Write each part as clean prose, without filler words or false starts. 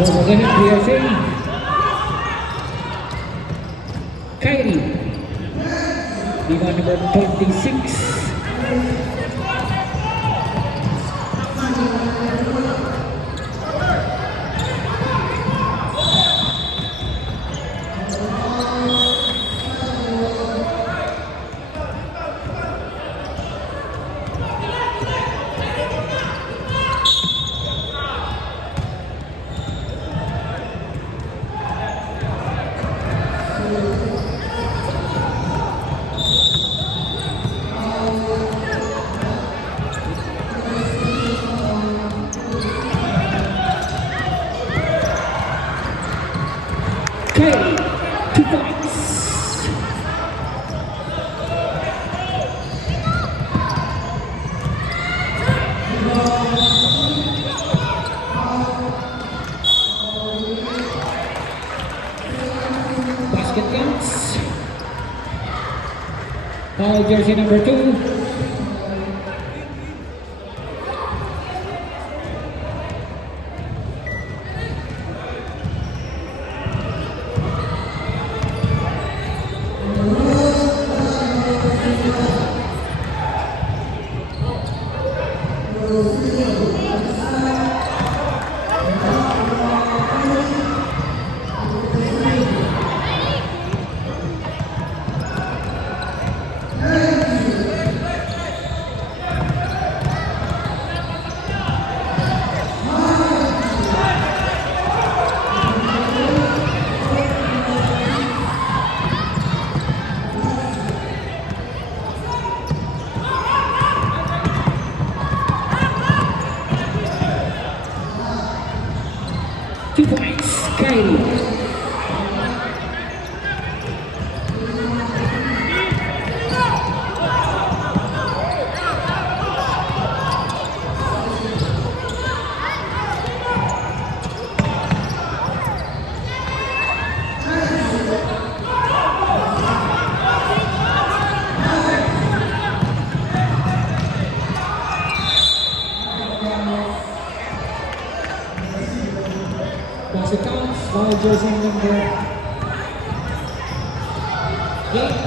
Magaling PSA. Kyrie. Rebound number 26. Kyrie, 2 points. Basket counts. Foul jersey number 2. Two points, Kyrie. Basket counts, foul jersey number 8.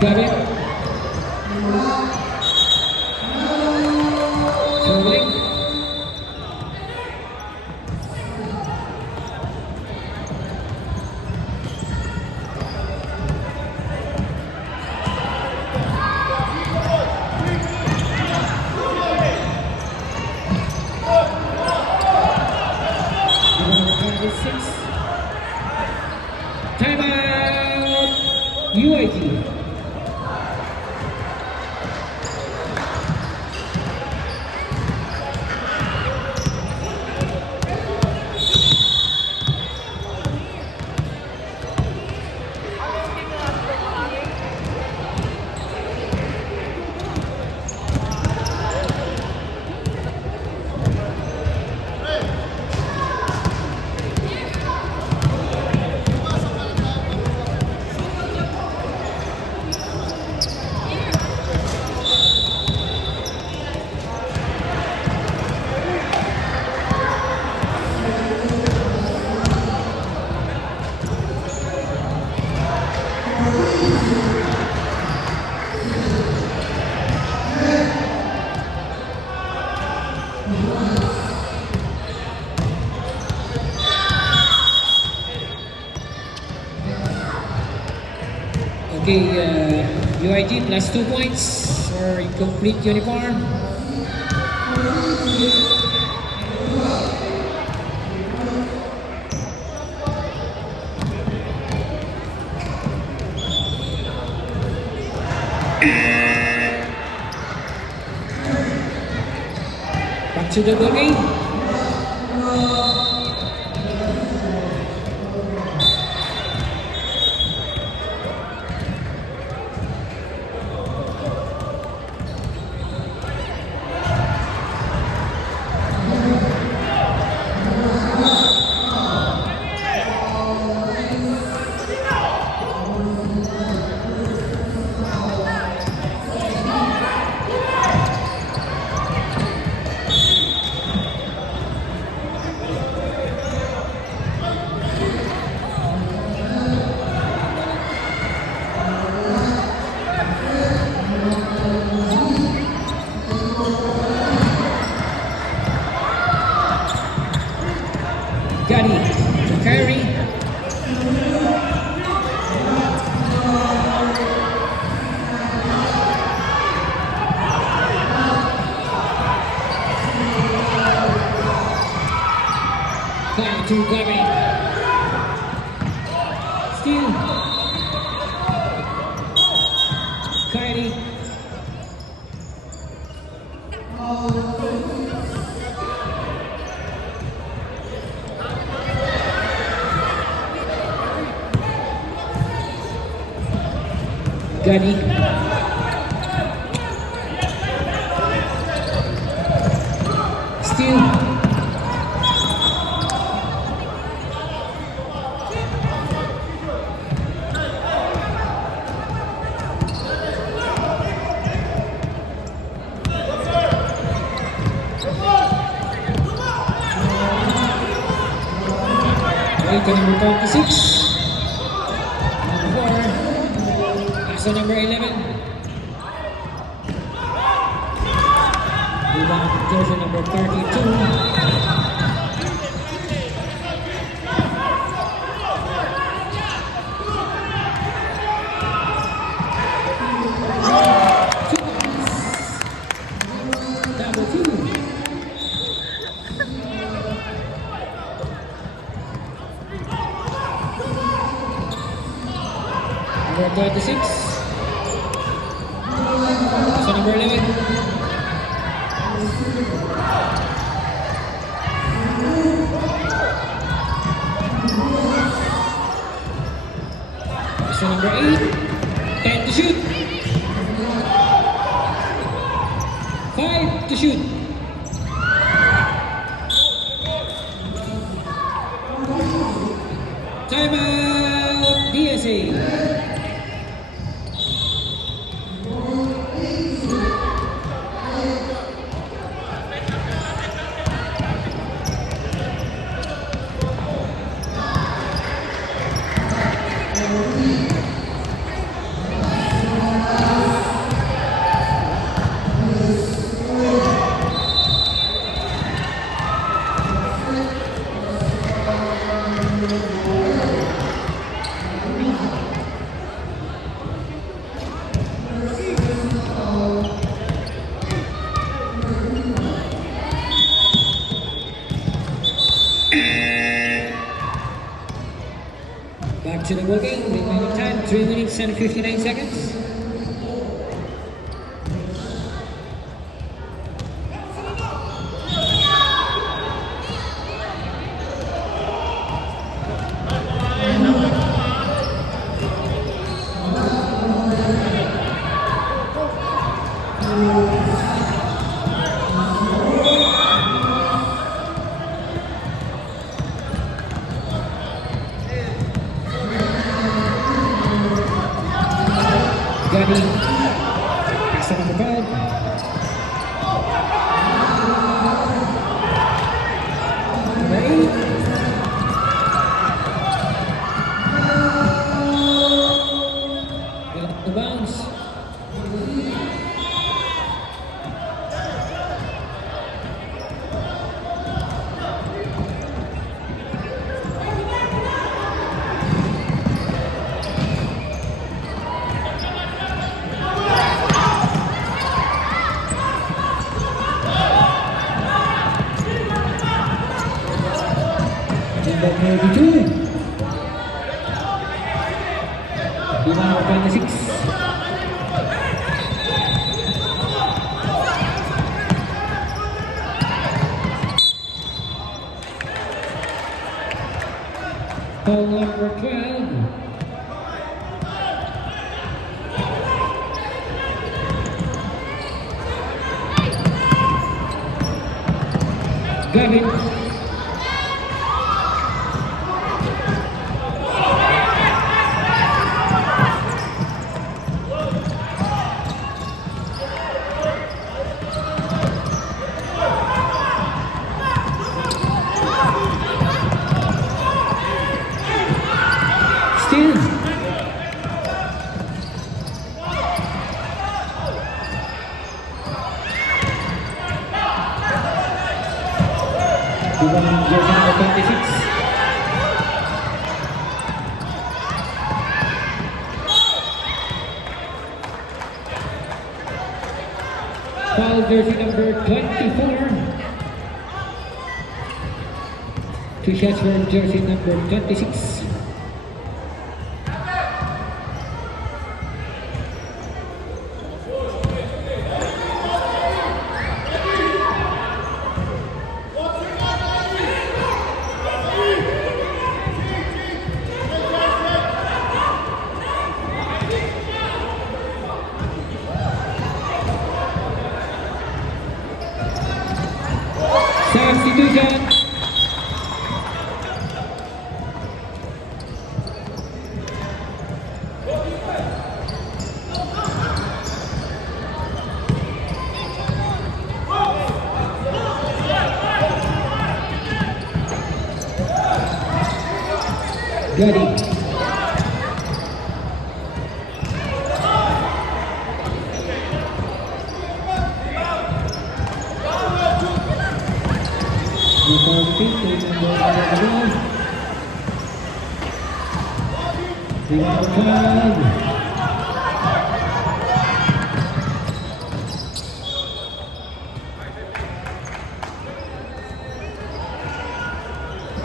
Got it? Trolling. Timeout. UIG. Okay, UIG plus 2 points for complete uniform. Back to the ball game. Gadi to carry. Back to Gadi. Steal. Kyrie. Gadi. Steal. Right to number 36. Number 4. Pass to number 11. Rebound jersey number 32. Double two. Number 36. So number 11. So number 8. 10 to shoot. 5 to shoot. Timeout DSA. Back to the ball game. Remaining time 3 minutes and 59 seconds. Gadi. Pass to number 5. Number 8. Get up the bounce. Number 32. Number 26. Foul number 12. Gavin. Still. Jersey number 26. Foul jersey number 24. Two shots for jersey number 26. Substitution. Gadi.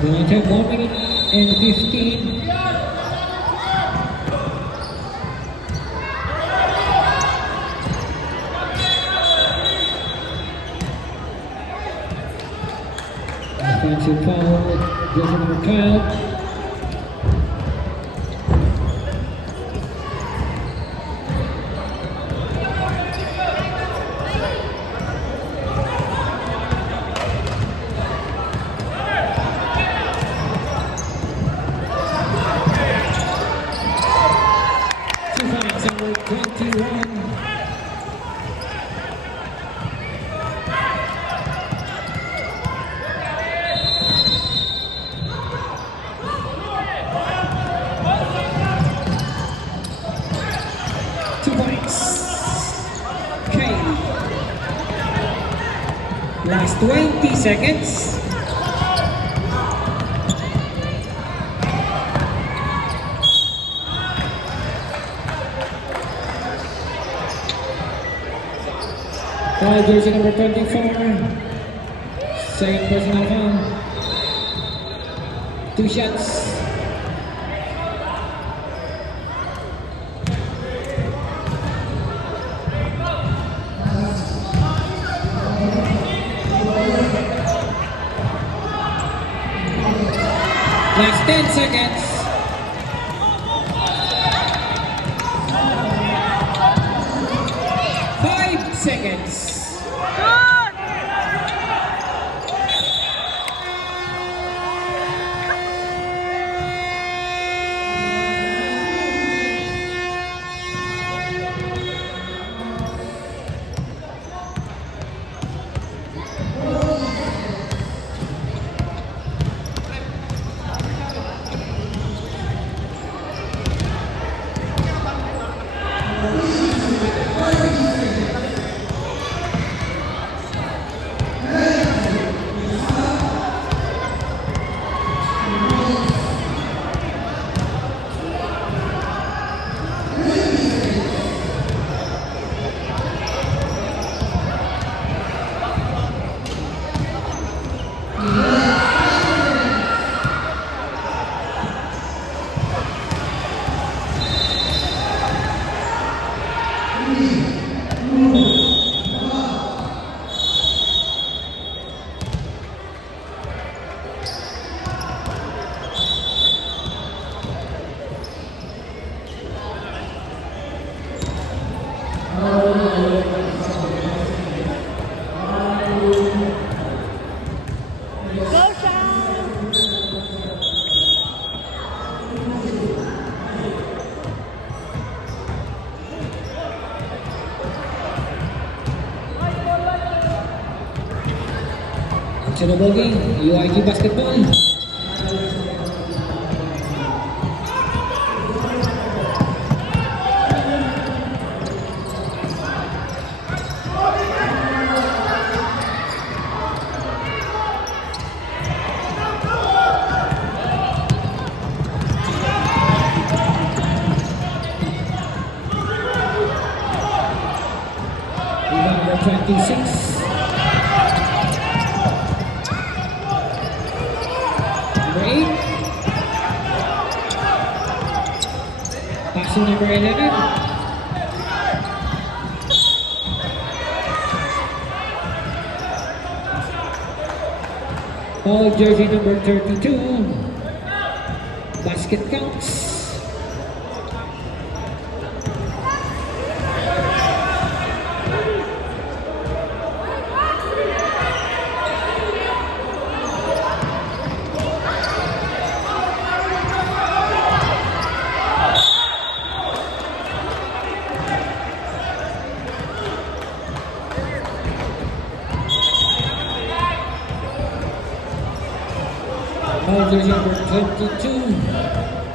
Going to have 1 minute and 15. Offensive foul, jersey number 12. Number 21. Okay. Last 20 seconds. Foul jersey number 24. Second personal foul. 2 shots. Last 10 seconds. Seconds. Chinobogi, UIG Basketball. Number 26. Number 8. Pass to number 11. Ball jersey number 32. Basket counts. Ball jersey number 22.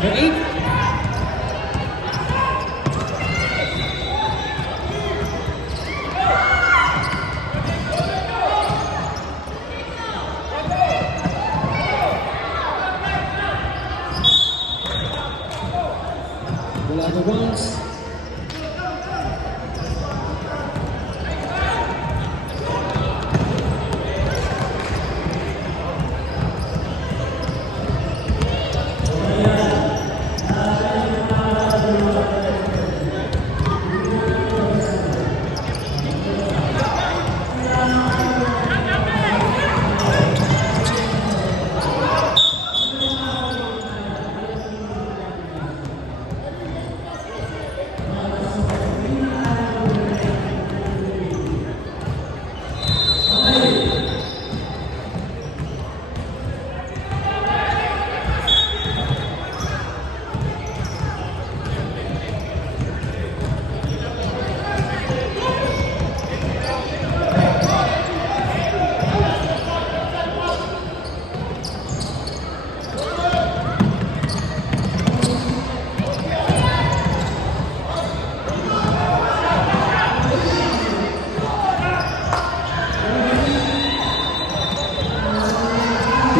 Number 8. Wala na bounce.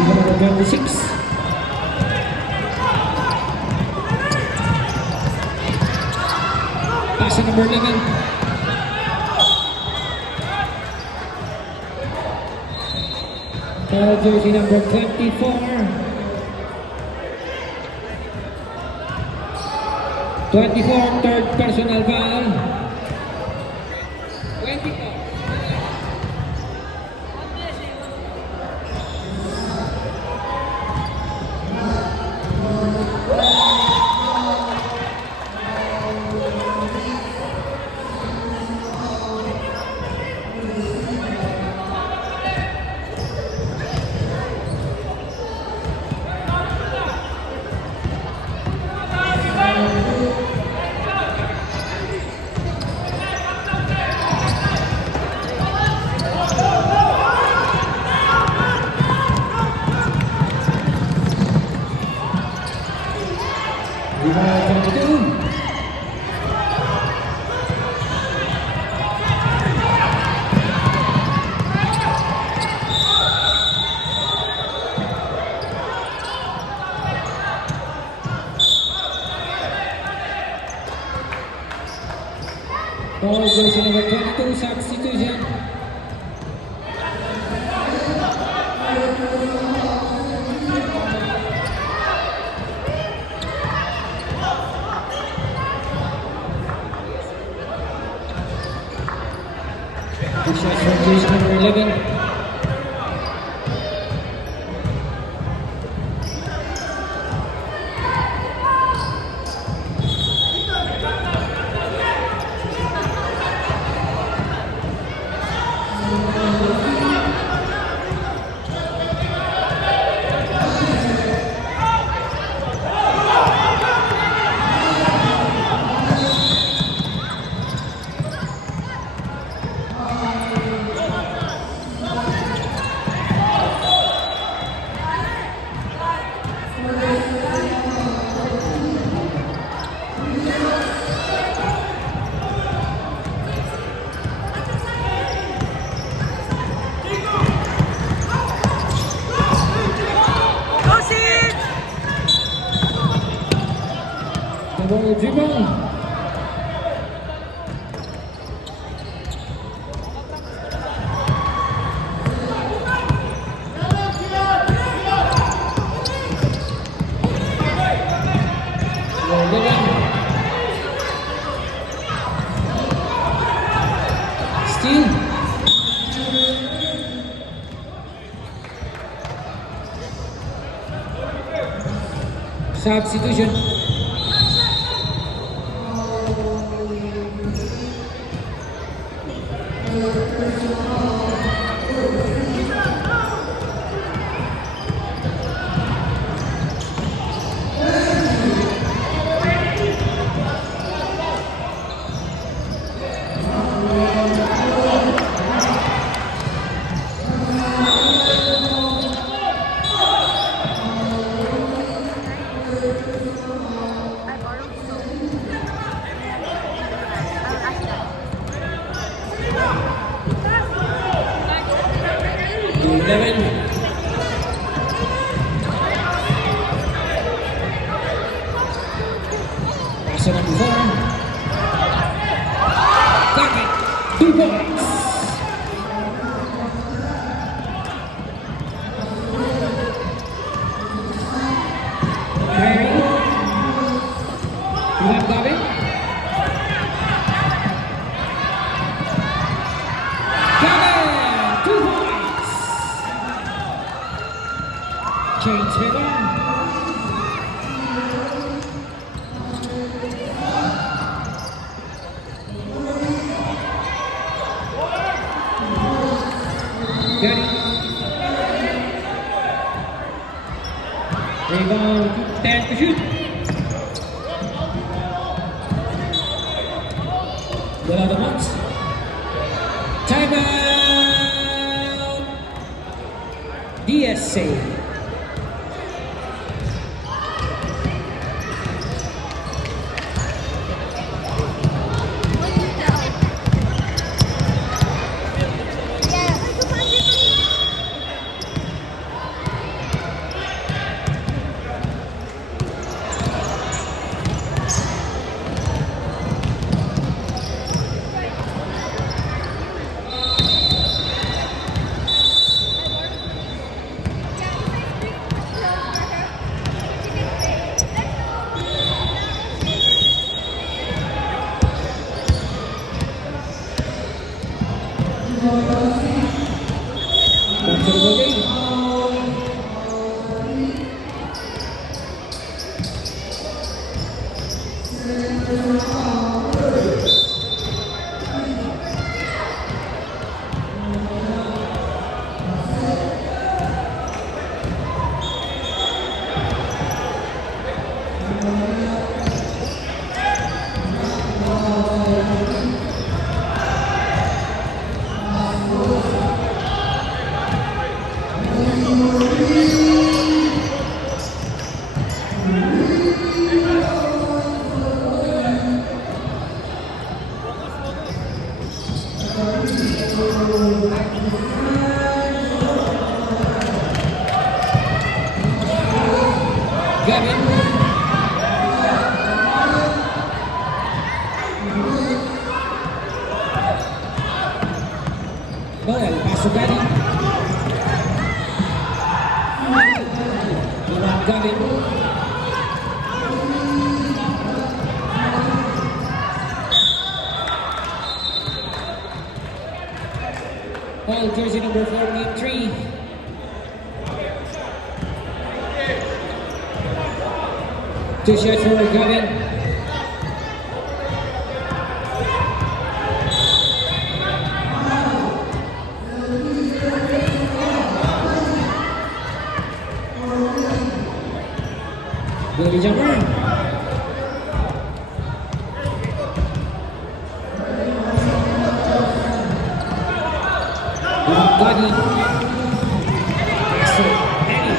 Number 26. Pass to number 11. Ball jersey number 24. 24, third personal foul. 24. Ball jersey number 22, substitution. 11. Double dribble. Steal. Substitution. So number 4. Got it. 2 points. Harry. You have Gavin. Gavin. 2 points. Change Miller. Got it. Rebound, 10 to shoot. Wala the box. Timeout. DSA. Comfortable game. Gavin. Well, pasok Gavin. Gavin. All jersey number 43. Two shots for Gavin. Baby jumper. Gadi. Paso. Danny.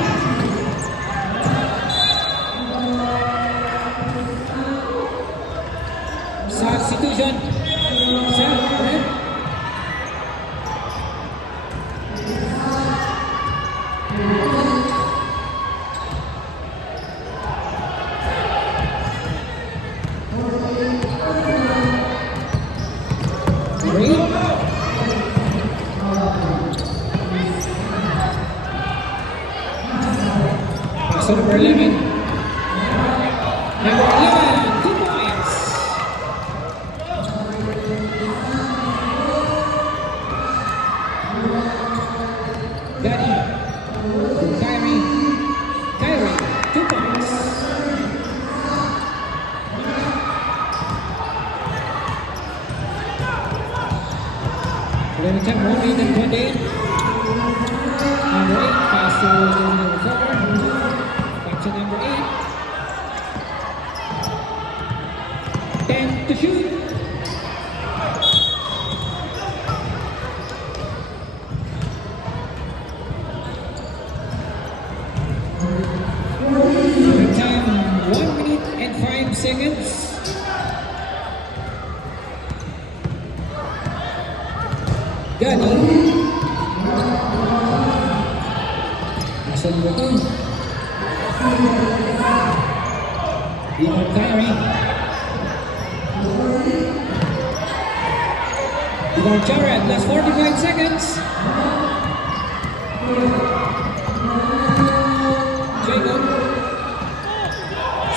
Substitution. Sam, correct? So number 11. Number 11, 2 points. Daddy. Kyrie, 2 points. We're going to check 1 minute and 28. Number 8, pass to the recover. To number 8. 10 to shoot. Time 1 minute and 5 seconds. Gani. Nasa number 2. Rebound Kyrie. Rebound Jared, last 45 seconds. Jacob.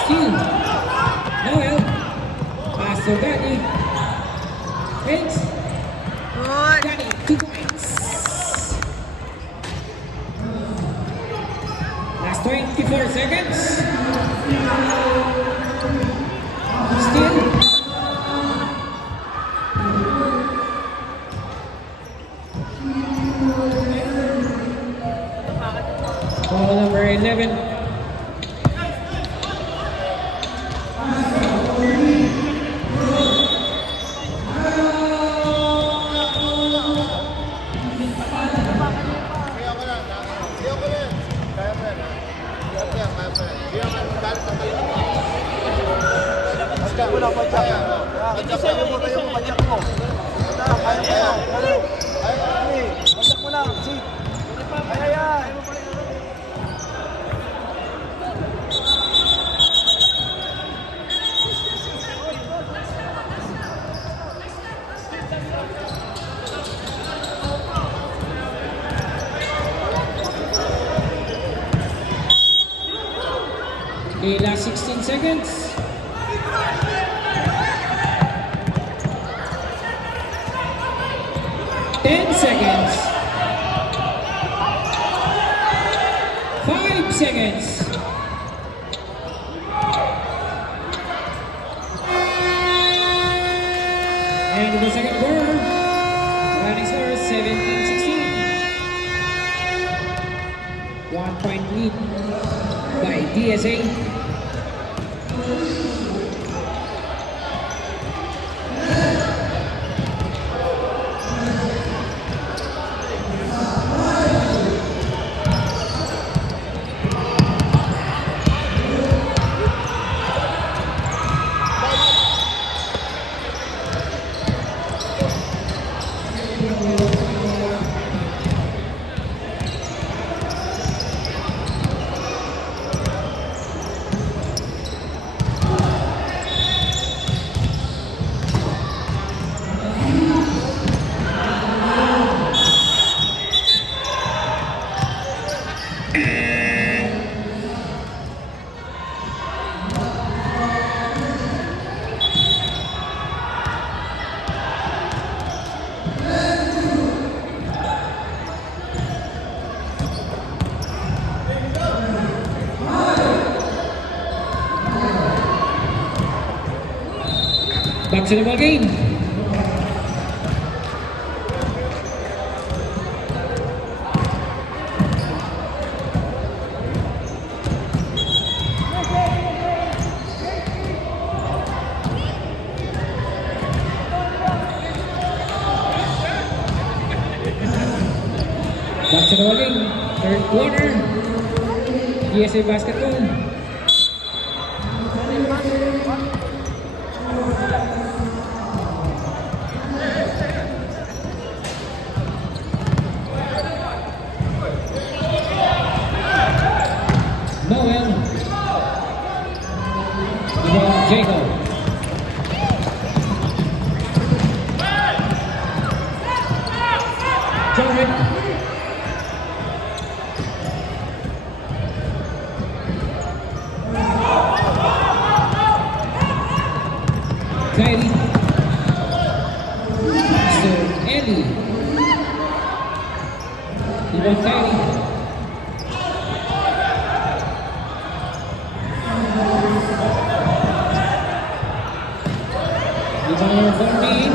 Steal. Noel. Pass to Gani. Hits. Gani, 2 points. Last 24 seconds. Still. Ball number 11. Okay, last 16 seconds. Seconds. 5 seconds. And the second quarter, running score 17-16. 1 point lead by DSA. Back to the ball game. Back to the ball game. Third quarter. GSA Basketball. Noel. Jacob. Jared. Kylie. So Ellie. Ibang Kylie. Ibang number 14.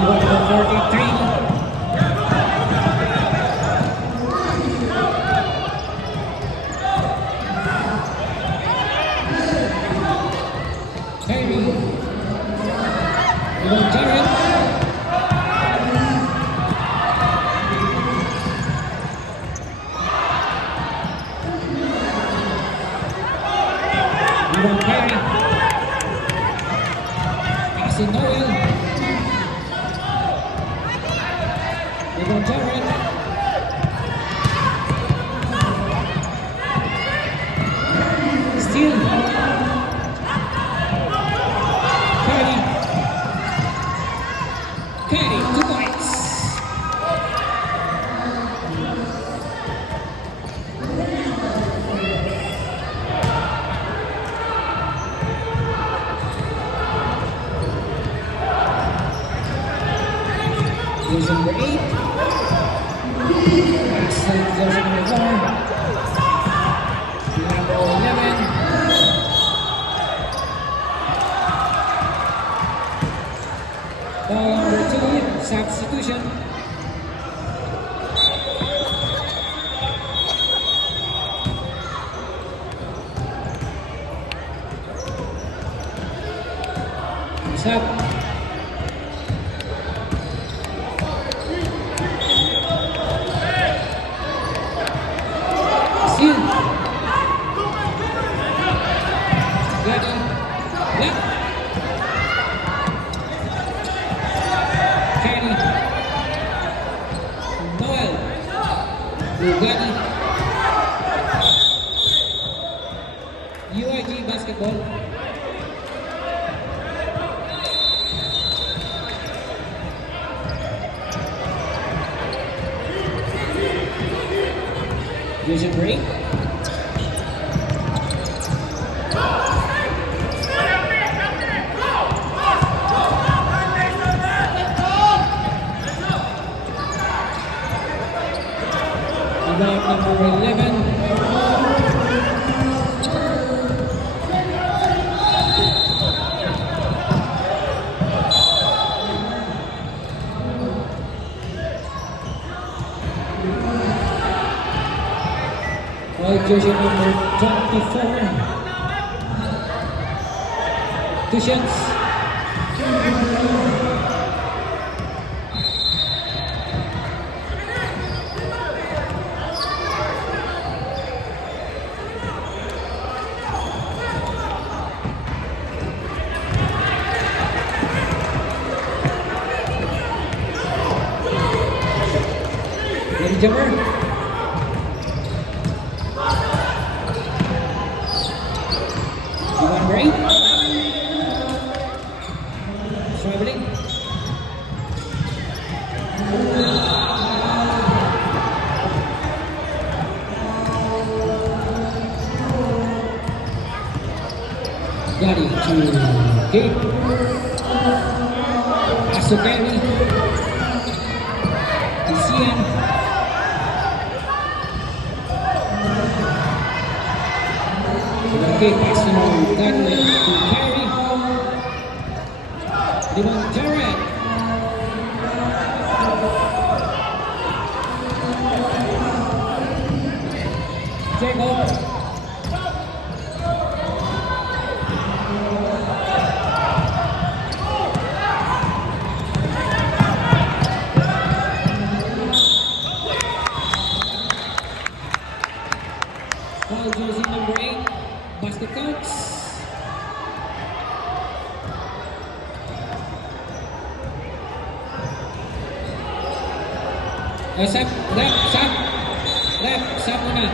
Ibang number 43. Kyrie. Ibang Jared. Ibang Kyrie. Passing Noel. Ibang Jared. Steal. Kyrie. Kyrie, 2 points. Here's number 8. Pass to jersey number 4. Number 11. Ball number 2. Substitution. Stop. Steal. Gadi. Left. Kyrie. Noel. Gadi. UIG Basketball. There's a break. About number 11. White jersey number 24. Tushens. Lady Jumper. Number 8. Okay. Pass to Gary. Isian. Okay, pass to Daniel to Gary. Devon Jarrett. Jacob. Foul jersey number 8. Basket counts. Sap, sap muna.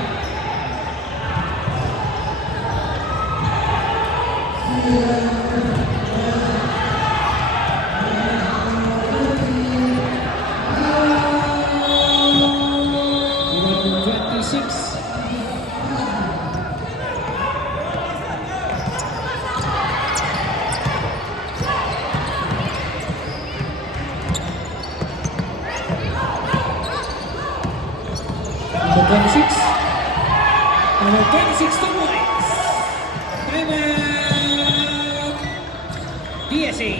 Number 26. Number 26. Number 26 to points. Timeout. DSA.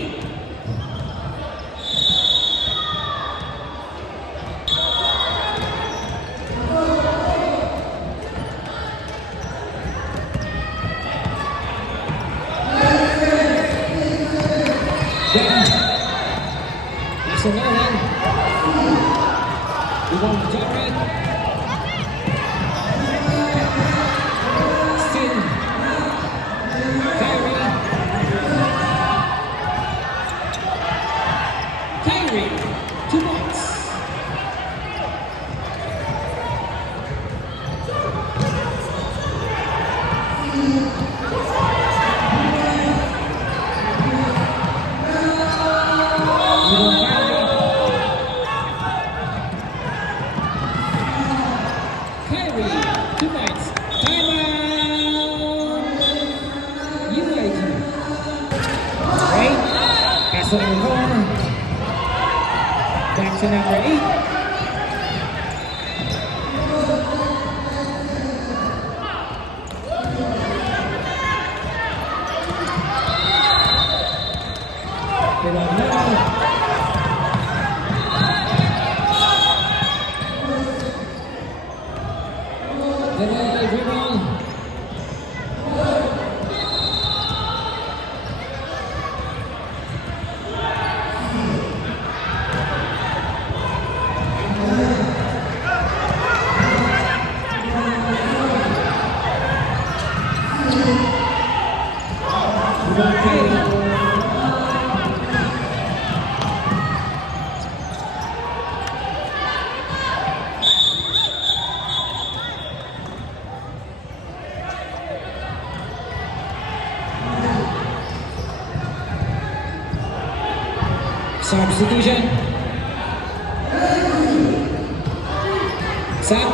Nasa ngalan. Devon Jarrett. Still. Kyrie. 2 points. Kyrie, 2 points. Timeout. UIG. Right. Pass to number 4. Back to number 8. Dribble. Substitution. Sap.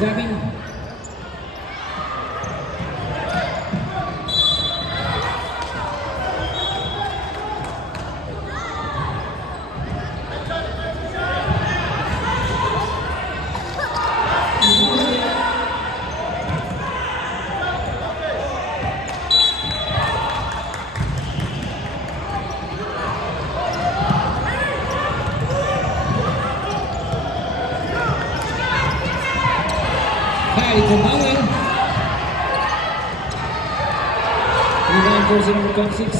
Gavin. Kylie Kembangin. Rebound jersey number 26.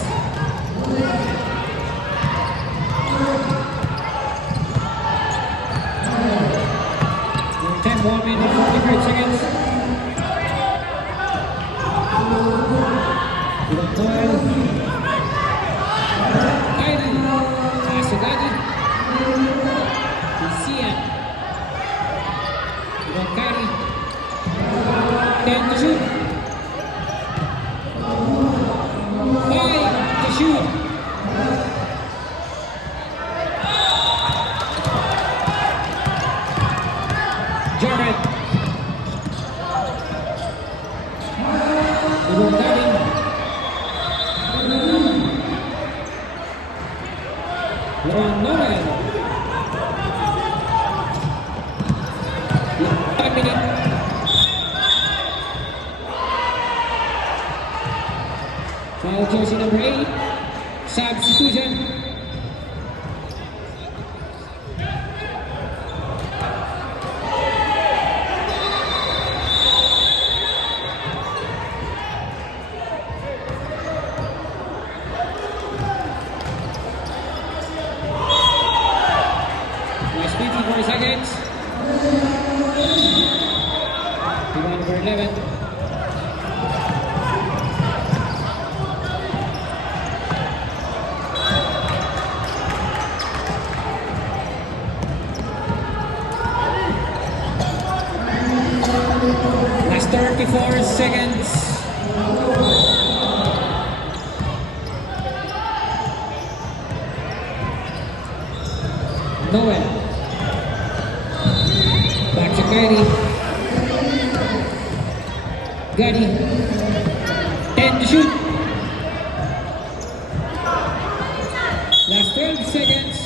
Ten more minutes, 43 seconds. Laruan Noel. 1 minute. Foul jersey number 8. Substitution. Last 54 seconds. Number 11. Last 34 seconds. Noel. Back to Kyrie. Gadi. 10 to shoot. Last 12 seconds.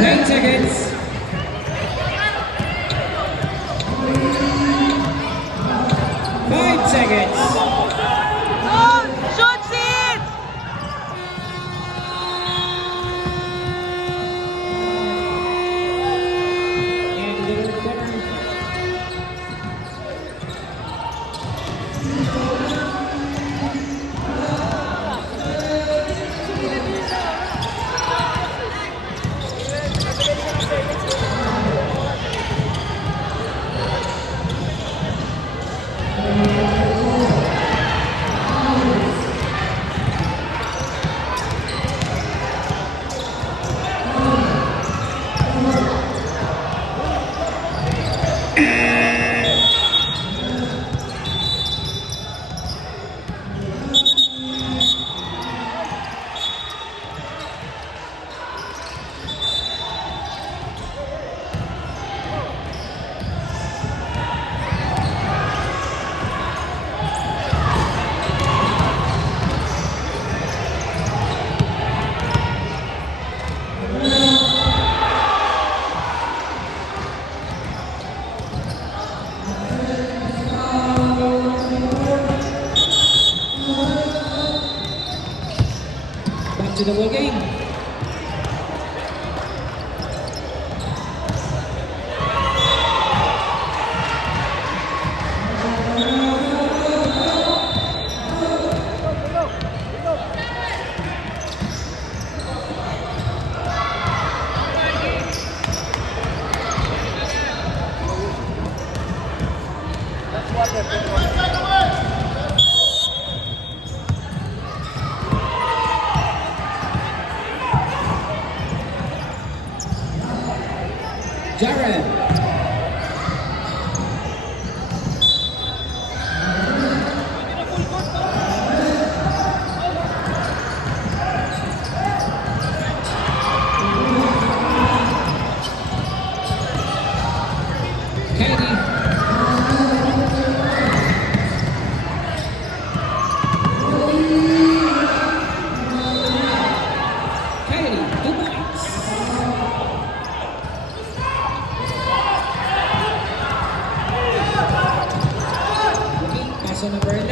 Nine seconds. 5 seconds. Oh, shoots it! And the third quarter. Back to the ball game. Jared. Katie. Katie, 2 points. Paso number 11.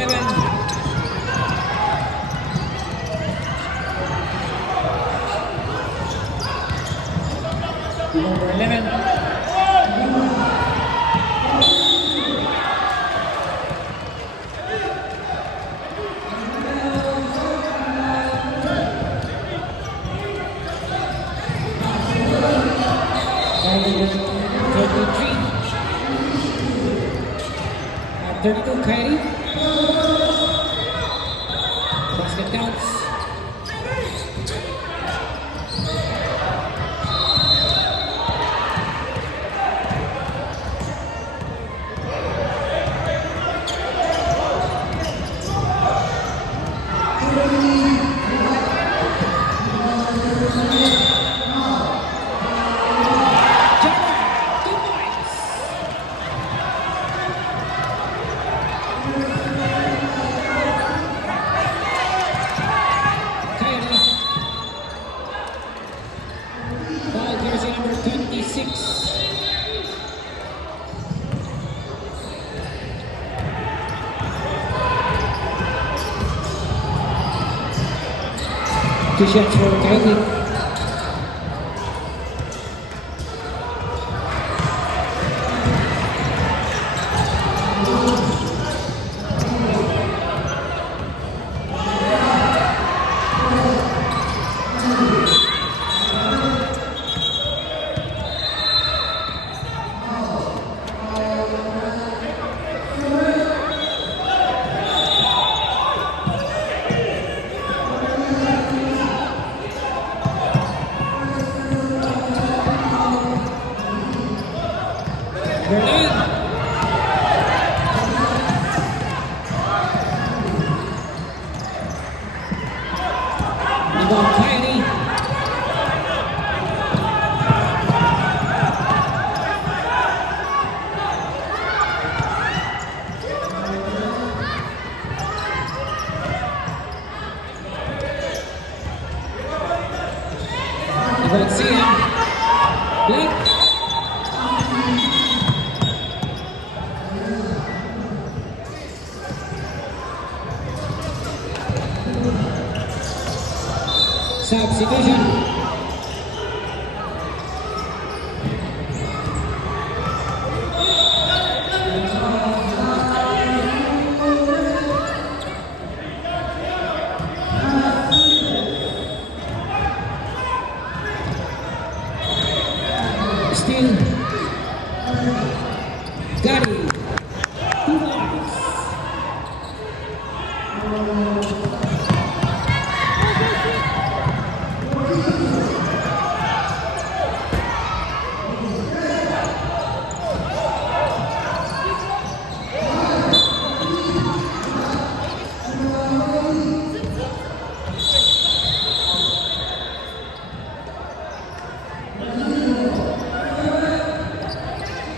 Number 11. Kyrie, 33. 32, Kyrie. Basket counts. Jared, 2 points. Two shots for Kylie. Berlin. Rebound Kylie. Rebound CM. Black. Substitution. Still. Gary. 2 points.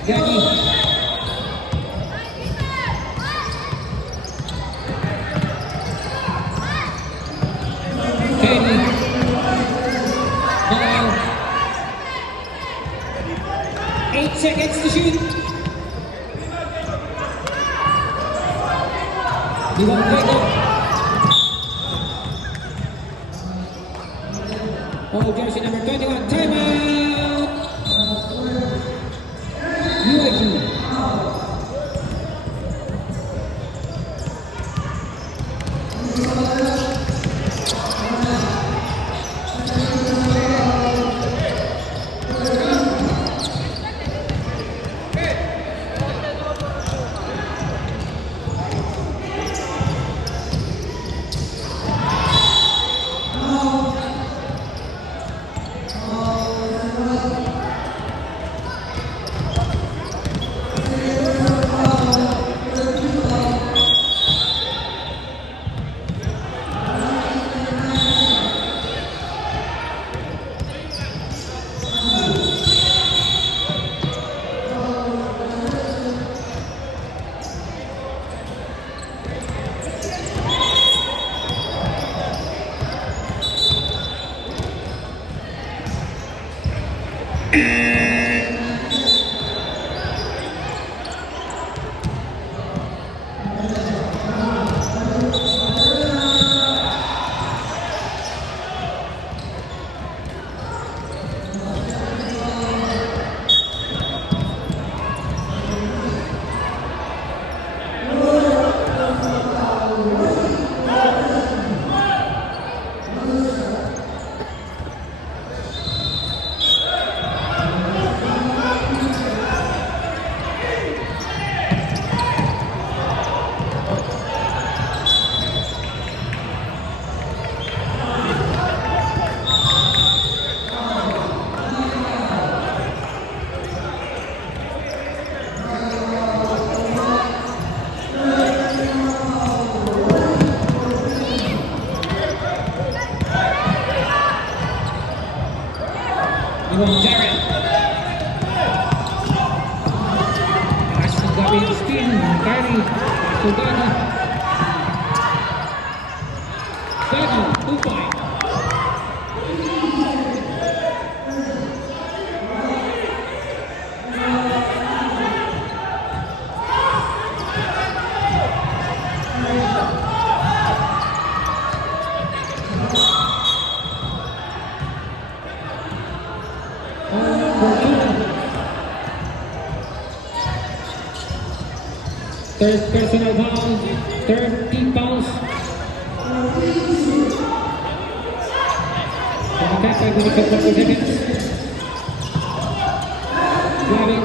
Gary. Katie. Ball. 8 seconds to shoot. Rebound Diego. Oh, jersey number 21. Timeout. UIG. Ibang Jared. Ashton Gabi yung spin. Carry. To Gaga. Gaga, 2 point. Third personal foul. Third team fouls. Okay, 5 minutes and 40 seconds. Gavin.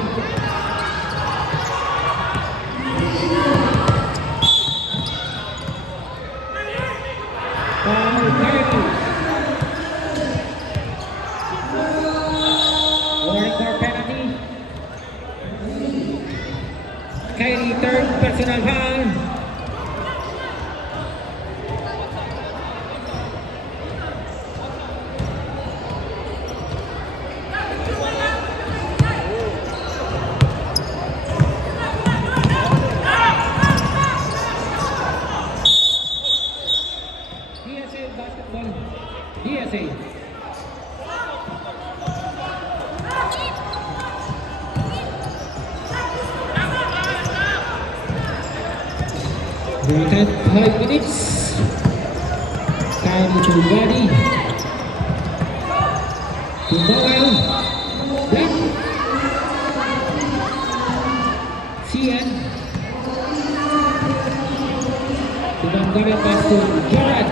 Foul, Kyrie. Warning for penalty. Kyrie, third personal foul. DSA basketball. DSA. Limited 5 minutes. Kyrie to Buddy. To Bowen. Black. CN. To Banggaran pass to Gerard.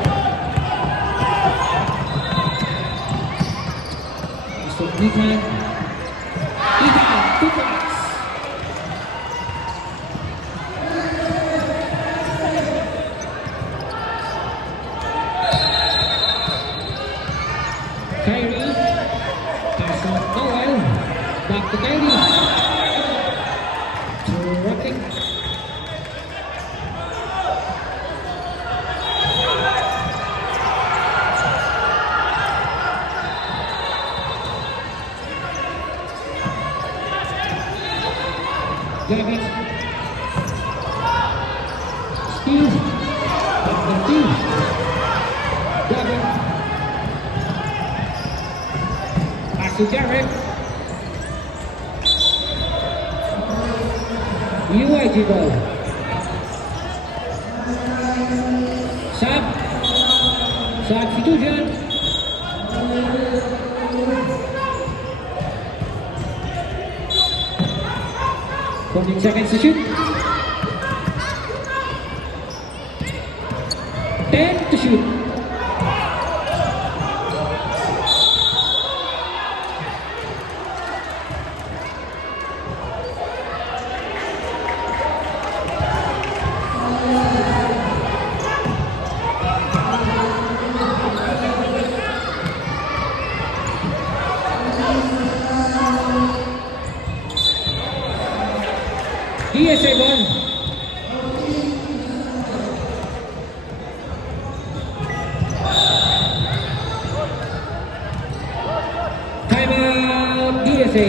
So Ethan. Ethan, 2 points. Kyrie, pass on Noel, back to Kyrie, to Rocket. Gavin, Steve, back to Steve, Gavin. Pass to Jared. UIG ball. Substitution. 14 seconds to shoot. 10 to shoot. DSA ball. Timeout DSA.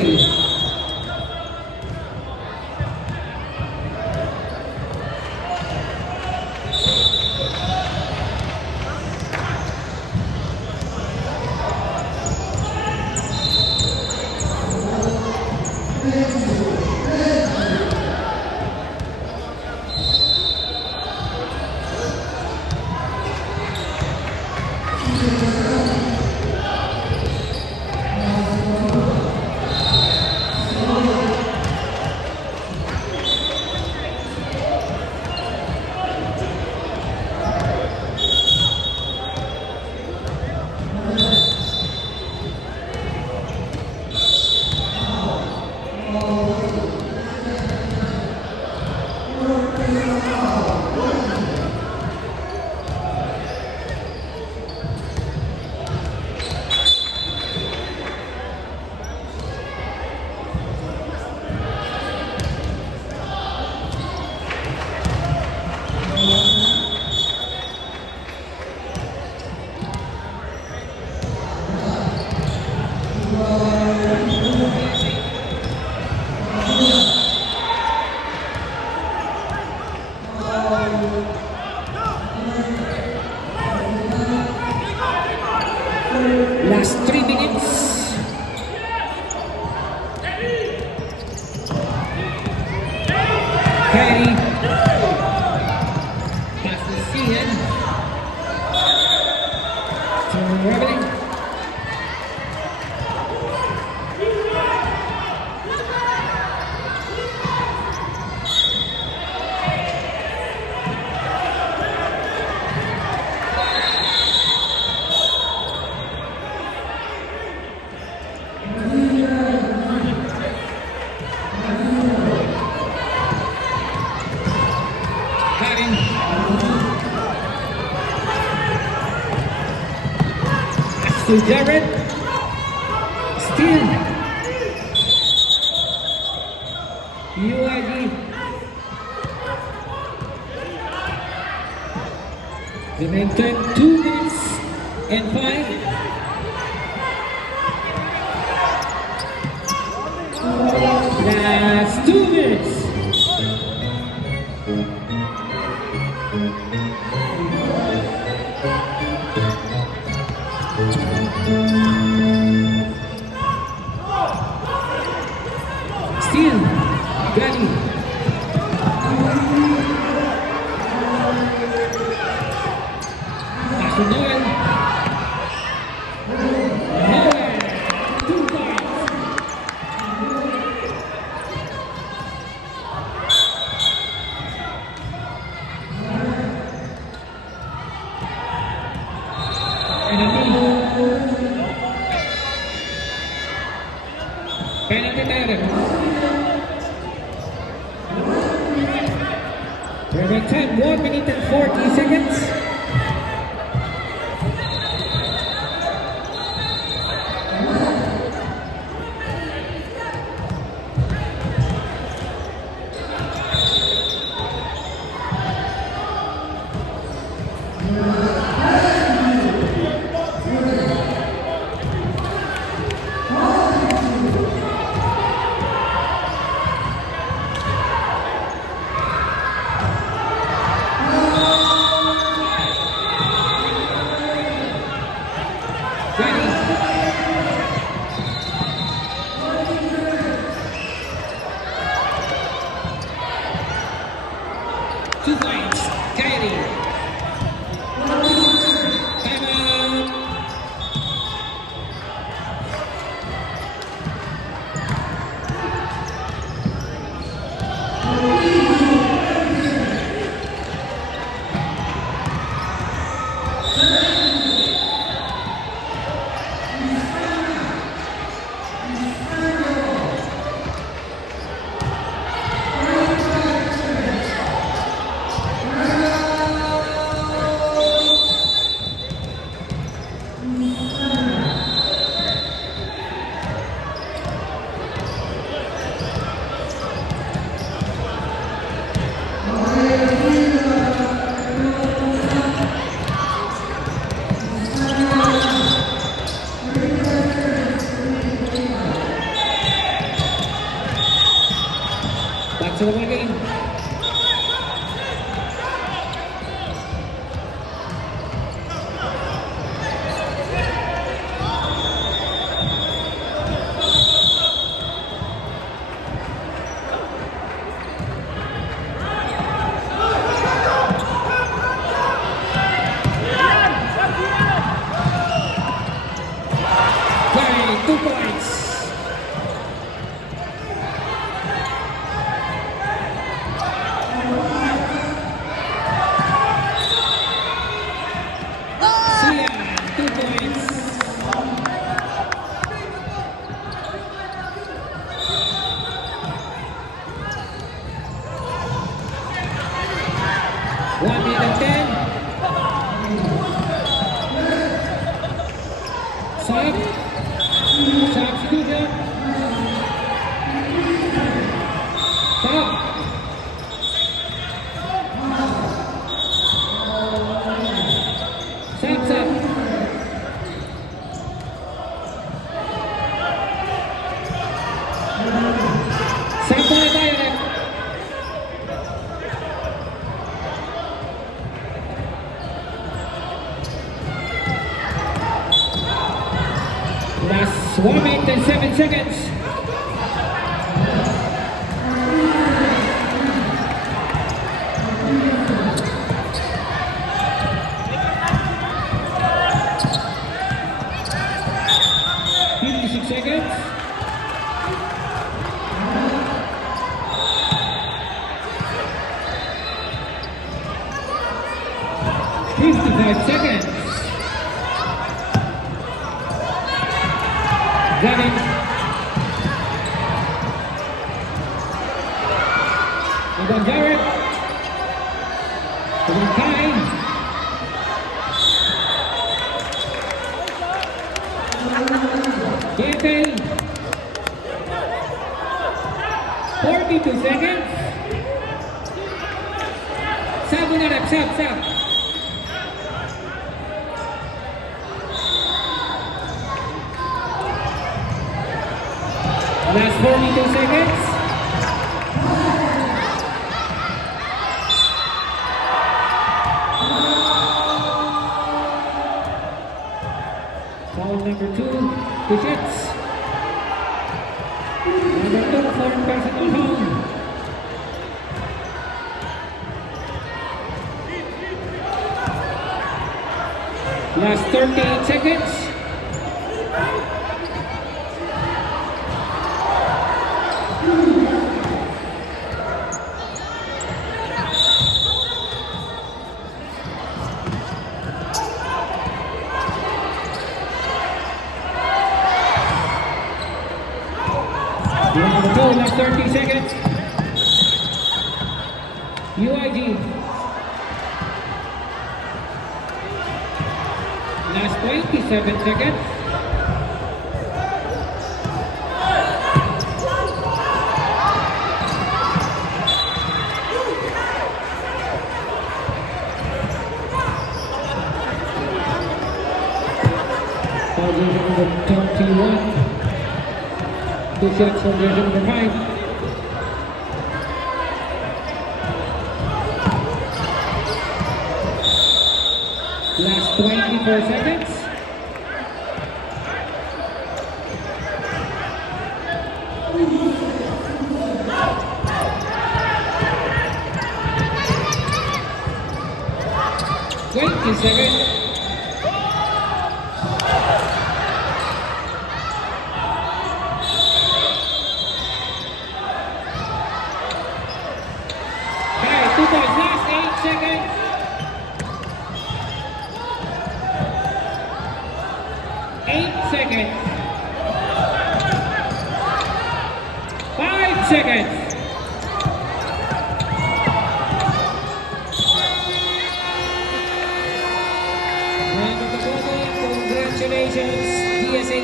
Last 3 minutes. Kyrie. Pass to Cian. To Robin. to Jared. Steal. UID. Remaining time 2 minutes and 5. Last 2 minutes. Steal. Gani. Pass to Noel. Noel. 2 points. Penalty tayo rin. Remaining time 1 minute and 40 seconds. Gani. Two points. Kyrie. Timeout. Back to the ball game. Gani, 2 points. Sian, 2 points. One minute and 10. Sub. Substitution. Sub. Sub. Sub na tayo rin. Last 1 minute and 7 seconds. Seconds. Seconds. Running. Ibang Jared. Ibang Kai. 42 seconds. Sab muna rep, sab. Last 42 seconds. Foul number 2, Bishets. Number 2, foreign personal foul. Last 38 seconds. Number 2, last 30 seconds. UIG. Last 27 seconds. Foul jersey number 21. Two shots from jersey number 5. Last 24 seconds. Seconds. Okay, 2 points. Last 8 seconds. 8 seconds. 5 seconds. Round of the ball. Congratulations, DSA.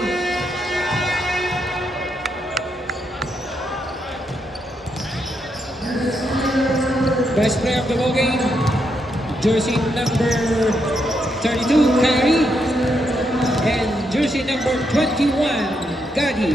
Best player of the ball game, jersey number 32, Kyrie, and jersey number 21, Gadi.